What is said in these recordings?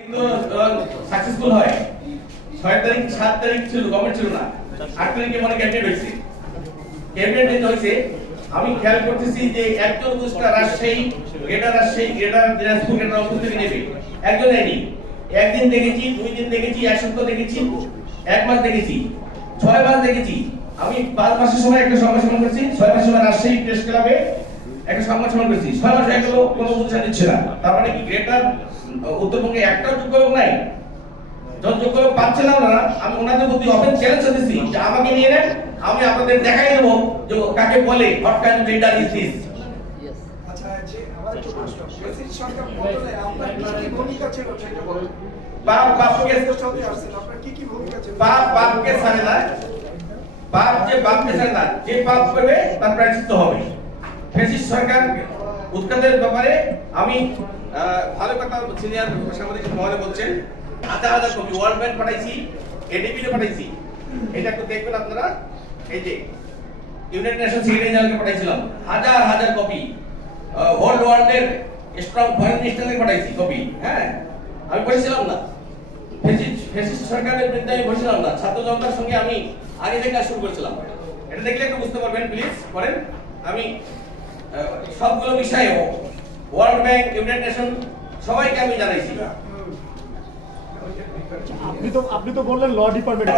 কিন্তু সাকসেসফুল হয় 6 তারিখ 7 তারিখ ছিল গভর্নমেন্ট ছিল না 8 তারিখে মানে ক্যাবিনেট হয়েছে হয়েছে আমি খেয়াল করতেছি যে একজন উপদেষ্টা Rajshahi greater Dinajpur greater office থেকে নেবে একজন নেয়নি একদিন দেখেছি 2 দিন দেখেছি এক সপ্তাহ দেখেছি এক মাস দেখেছি 6 মাস দেখেছি আমি 5 মাসের সময় একটা সংবাদ সম্মেলন করেছি 6 মাসের সময় রাজশাহী প্রেস ক্লাবে একটা সংবাদ সম্মেলন করেছি 6 মাস হয়ে গেল কোনো উপদেষ্টা দিচ্ছে না তার মানে কি গ্রেটার উত্তরবঙ্গে একটাও যোগ্য লোক নাই যত যোগ্য লোক পাচ্ছে না ওনারা আমি ওনাদের প্রতি ওপেন চ্যালেঞ্জ দিচ্ছি যে আমাকে নিয়ে নেন আমি আপনাদের দেখাই দেব যে কাকে বলে what kind of leader is this আচ্ছা যে আমার একটু প্রশ্ন প্রেসিডেন্ট সরকার বদলে আপনার কি ভূমিকা ছিল সেটা বলুন বাপকে সাথে আসছেন আপনার কি ভূমিকা ছিল বাপকে ছাড়ে না বাপকে ছাড়ে না যে পাপ করবে তার প্রায়শ্চিত্ত হবে ফ্যাসিস্ট সরকার উৎখাতের ব্যাপারে আমি ভালো কথা সিনিয়র সাংবাদিক মহোদয় বলছেন হাজার কপি ওয়ার্ল্ড ব্যাংক পাঠাইছি এডিবি তে পাঠাইছি এটা একটু দেখবেন আপনারা এই যে ইউনাইটেড নেশন সেক্রেটারি জেনারেলকে পাঠাইছিলাম হাজার কপি হোল ওয়ার্ল্ডের স্ট্রং ফরেন মিনিস্টারকে পাঠাইছি কপি হ্যাঁ আমি বলেছিলাম না ফ্যাসিস্ট সরকারের বিরুদ্ধে আমি বলেছিলাম না ছাত্র জনতার সঙ্গে আমি আগে থেকে কাজ শুরু করেছিলাম এটা দেখলে একটু বুঝতে পারবেন প্লিজ করেন আমি সবগুলো বিষয়ে ওয়ার্ল্ড ব্যাংক ইউনাইটেড নেশন সবাইকে আমি জানাইছি আপনি তো বললেন ল ডিপার্টমেন্ট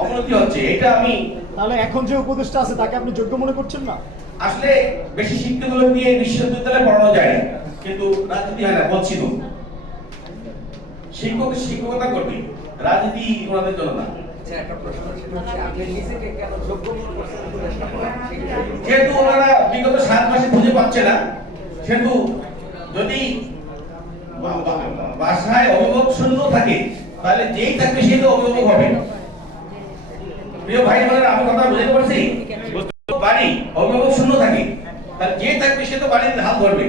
অবনতি হচ্ছে এটা আমি তাহলে এখন যে উপদেষ্টা আছে তাকে আপনি যোগ্য মনে করছেন না আসলে বেশি শিক্ষিত লোক দিয়ে বিশ্ববিদ্যালয়ে পড়ানো যায় কিন্তু রাজনীতি হয় না বলছি তো শিক্ষকতা করবে রাজনীতি ওনাদের জন্য না যেহেতু ওনারা বিগত 7 মাসে খুঁজে পাচ্ছে না সেহেতু যদি বাসায় অভিভাবক শূন্য থাকে তাহলে যেই থাকবে সেই তো অভিভাবক হবে প্রিয় ভাই বোনেরা আমি কথা বুঝতে পারছি বাড়ি অভিভাবক শূন্য থাকে তাহলে যে থাকবে সে তো বাড়িতে হাত ধরবে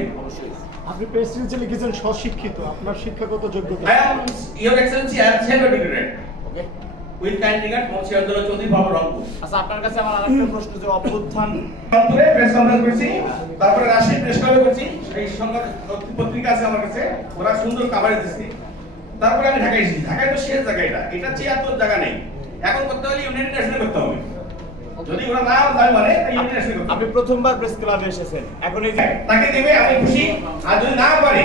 আপনি প্রেসিডেন্সি লিখেছেন স্বশিক্ষিত আপনার শিক্ষাগত যোগ্যতা I am your excellency I am self-educated okay with kind regard from Sir Chowdhury বাবা রংপুর আচ্ছা আপনার কাছে আমার আরেকটা প্রশ্ন যে অভ্যুত্থান রংপুরে প্রেস কনফারেন্স করেছি তারপরে রাজশাহী প্রেস ক্লাবে করেছি এই সংবাদ পত্রিকা আছে আমার কাছে ওরা সুন্দর কভারেজ দিচ্ছে তারপরে আমি ঢাকায় এসেছি ঢাকায় তো শেষ জায়গা এটা চেয়ে এত জায়গা নেই এখন করতে হলে ইউনাইটেড নেশনে করতে হবে যদি ওরা না দাবি মানে ইউনাইটেড নেশনে করতে আপনি প্রথমবার প্রেস ক্লাবে এসেছেন এখন এই যে তাকে দেবে আমি খুশি আর যদি না পারে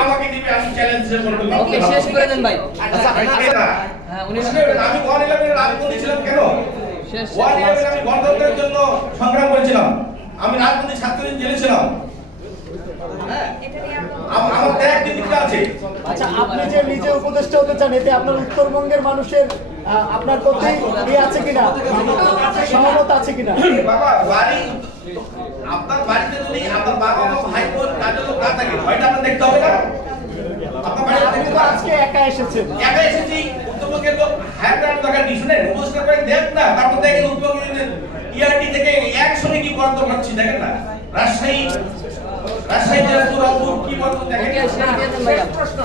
আমাকে দিবে আমি চ্যালেঞ্জ করব ওকে শেষ করে দেন ভাই আচ্ছা হ্যাঁ উনি আমি 111 এর রাজবন্দী ছিলাম কেন শেষ 111 আমি গণতন্ত্রের জন্য সংগ্রাম করেছিলাম আমি রাজবন্দী ছাত্রদিন জেলে ছিলাম হ্যাঁ আমার ত্যাগ দিকটা আছে আচ্ছা আপনি যে নিজে উপদেষ্টা হতে চান এতে আপনার উত্তরবঙ্গের মানুষের আপনার প্রতি ইয়ে আছে কিনা সহমত আছে কিনা বাবা বাড়ি আপনার বাড়িতে যদি আপনার বাবা মা ভাই বোন কাজে লোক না থাকে ভয়টা আপনার দেখতে হবে না আপনার বাড়িতে আপনি তো আজকে একা এসেছেন একা এসেছি উত্তরবঙ্গের লোক হায়ার করার দরকার নেই শুনেন উপস্থিত করে দেখ না তারপর দেখেন উত্তরবঙ্গের ইআরটি থেকে একসঙ্গে কি বরাদ্দ পাচ্ছি দেখেন না রাজশাহী দিনাজপুর রংপুর কি বরাদ্দ দেখেন ওকে শেষ দিয়ে দেন ভাই প্রশ্ন